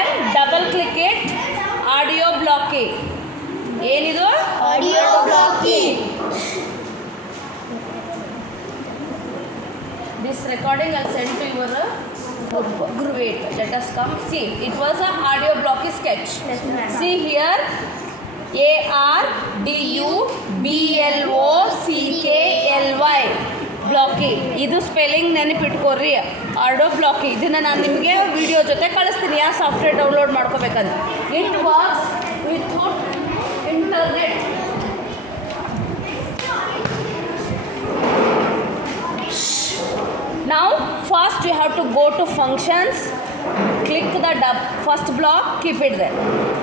then double click it. Audio blocking. ಏನಿದು audio blocking. This recording I'll send to your group. Wait, let us come. See, it was a audio blocking sketch. See here, ARDUBLOCKLY blocking. ಇದು spelling ನೆನಪಿಟ್ಕೊಡ್ರಿ. Audio blocking ಇದನ್ನು ನಾನು ನಿಮಗೆ video ಜೊತೆ ಕಳಿಸ್ತೀನಿ ಯಾವ software download ಮಾಡ್ಕೋಬೇಕಂತ. It works without internet. Now first you have to go to functions, click the first block, keep it there.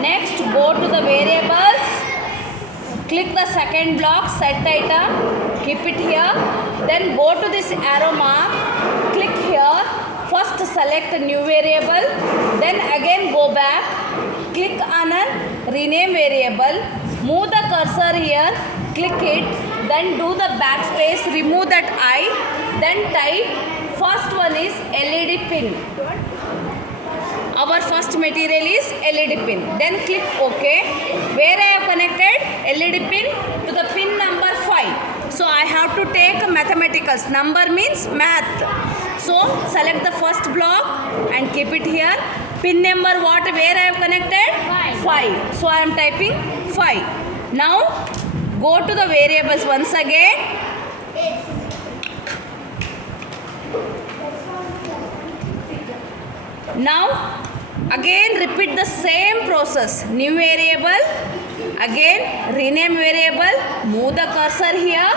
Next go to the variables, click the second block, set item, keep it here. Then go to this arrow mark, click here. First select a new variable, then again go back, click on a rename variable, move the cursor here, click it, then do the backspace, remove that I, then type. First one is LED pin. Our first material is LED pin. Then click OK. Where I have connected LED pin to the pin number 5. So I have to take mathematicals. Number means math. So select the first block and keep it here. Pin number what? Where I have connected? 5. So I am typing 5. Now go to the variables once again. Now again repeat the same process. New variable, again rename variable, move the cursor here.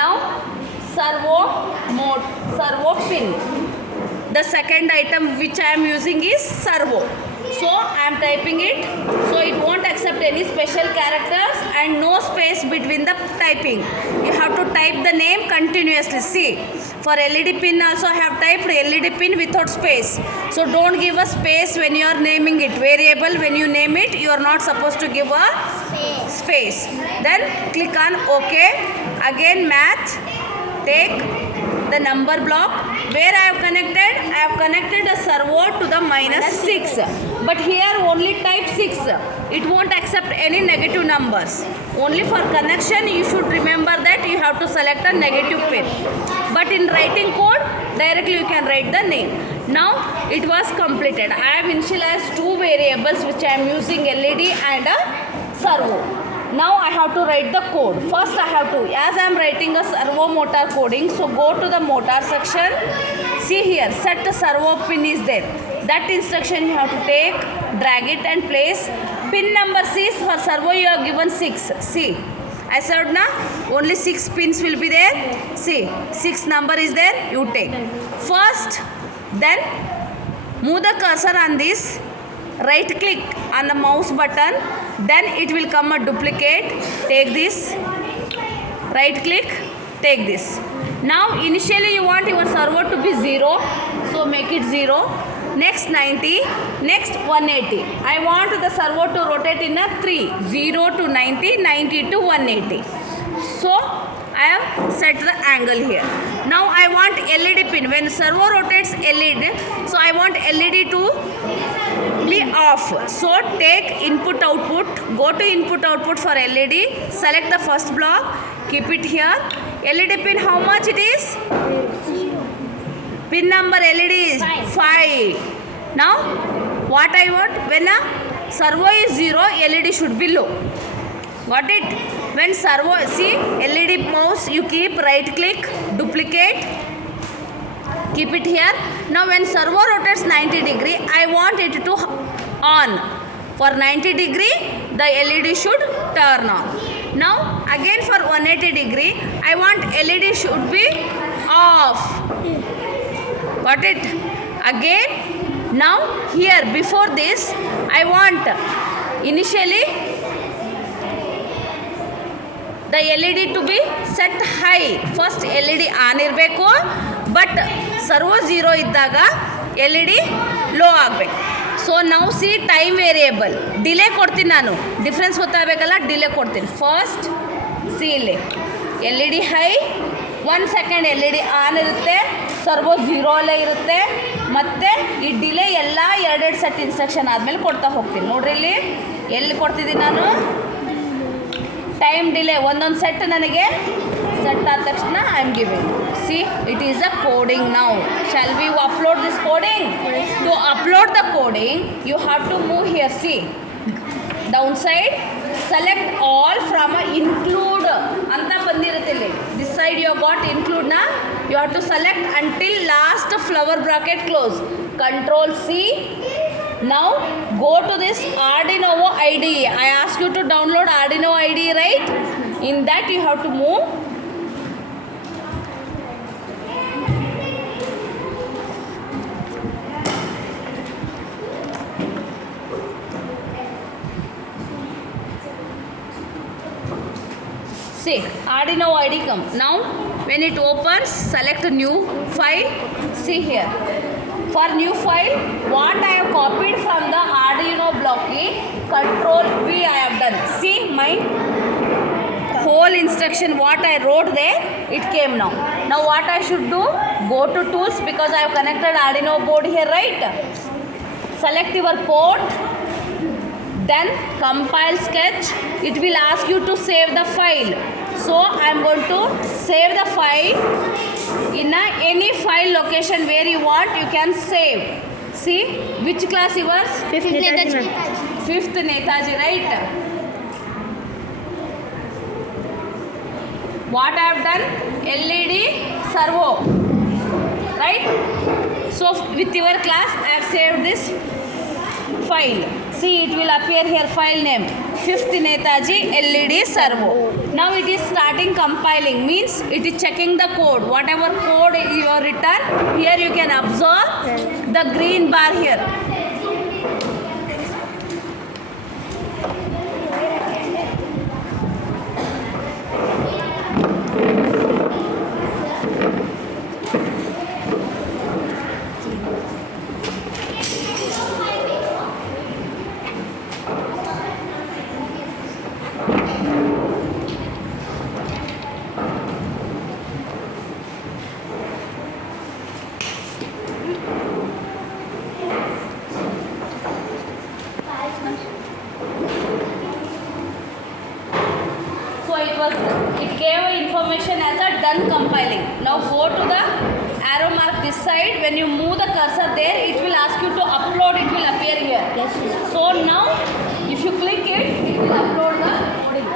Now servo mode, servo pin. The second item which I am using is servo. So I am typing it. So it won't accept any special characters and no space between the typing. You have to type the name continuously. See, for LED pin also I have typed LED pin without space. So don't give a space when you are naming it. Variable, when you name it, you are not supposed to give a space. Then click on OK. Again math. Take the number block. Where I have connected? I have connected a servo to the -6. But here only type 6. It won't accept any negative numbers. Only for connection you should remember that you have to select a negative pin. But in writing code, directly you can write the name. Now it was completed. I have initialized 2 variables which I am using LED and a servo. Now I have to write the code. First I have to, as I am writing a servo motor coding, so go to the motor section. See here, set the servo pin is there. That instruction you have to take, drag it and place. Pin number 6 for servo you have given 6. See, I said now only 6 pins will be there. See, 6 number is there, you take. First, then move the cursor on this. Right click on the mouse button, then it will come a duplicate. Take this, right click, take this. Now initially you want your servo to be 0, so make it 0. Next 90, next 180. I want the servo to rotate in a 3, 0 to 90, 90 to 180. So I have set the angle here. Now I want LED pin. When servo rotates LED, so I want LED to be off. So take input output, go to input output for LED, select the first block, keep it here. LED pin how much it is? Pin number LED is 5. Now what I want? When a servo is 0, LED should be low. Got it? When servo, see LED mouse, you keep right click, duplicate, keep it here. Now when servo rotates 90 degree, I want it to on. For 90 degree, the LED should turn on. Now again for 180 degree, I want LED should be off. Got it? Again, now here before this, I want initially the LED to be set high. First LED on ಇರಬೇಕು, but servo 0 ಇದ್ದಾಗ LED low ಆಗಬೇಕು. So ನಾವು C time variable delay ಕೊಡ್ತೀನಿ. ನಾನು difference ಗೊತ್ತಾಗಬೇಕಲ್ಲ, delay ಕೊಡ್ತೀನಿ. First C ಇಲ್ಲಿ LED high, 1 second LED on ಇರುತ್ತೆ, servo 0 ಅಲ್ಲೇ ಇರುತ್ತೆ. ಮತ್ತು ಈ ಡಿಲೇ ಎಲ್ಲ ಎರಡೆರಡು ಸೆಟ್ ಇನ್ಸ್ಟ್ರಕ್ಷನ್ ಆದಮೇಲೆ ಕೊಡ್ತಾ ಹೋಗ್ತೀನಿ. ನೋಡ್ರಿ ಇಲ್ಲಿ ಎಲ್ಲಿ ಕೊಡ್ತಿದ್ದೀನಿ ನಾನು, ಟೈಮ್ ಡಿಲೇ ಒಂದೊಂದು ಸೆಟ್ ನನಗೆ ಸೆಟ್ ಆದ ತಕ್ಷಣ I am giving. See it is a coding now. Shall we upload this coding? To upload the coding you have to move here. See down side select all from a include ಅಂತ ಬಂದಿರುತ್ತೆ ಇಲ್ಲಿ. This side you got ಇನ್ಕ್ಲೂಡ್ನ you have to select until last flower bracket close. Control C. Now go to this Arduino IDE. I ask you to download Arduino IDE, right? In that you have to move. See, Arduino IDE come. Now when it opens, select a new file. See here. For new file, what I have copied from the Arduino blocky, Control V I have done. See my whole instruction what I wrote there, it came now. Now what I should do? Go to tools because I have connected Arduino board here, right? Select your port. Then compile sketch. It will ask you to save the file. So I am going to save the file in any file location where you want. You can save. See which class yours? Fifth Netaji. Fifth Netaji, right? What I have done? LED servo, right? So with your class I have saved this file. See it will appear here, file name Fifth Netaji LED servo. Now it is starting compiling, means it is checking the code. Whatever code you have written here, you can observe the green bar here. It gave information as a done compiling. Now go to the arrow mark this side. When you move the cursor there, it will ask you to upload. It will appear here. Yes. So now if you click it, it will upload the coding.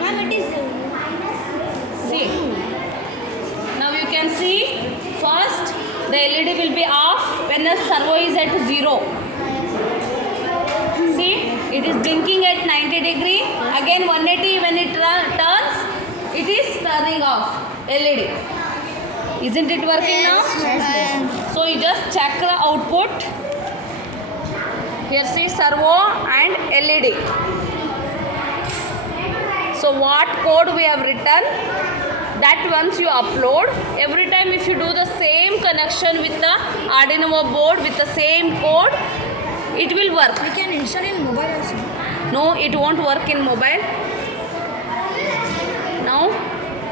Ma'am, it is. See, now you can see first the LED will be off when the servo is at 0. See, it is blinking at 90 degree. Again 180 when it turns, it is turning off LED. Isn't it working now? Yes. So you just check the output. Here see servo and LED. So what code we have written, that once you upload, every time if you do the same connection with the Arduino board with the same code, it will work. We can install in mobile also. No, it won't work in mobile.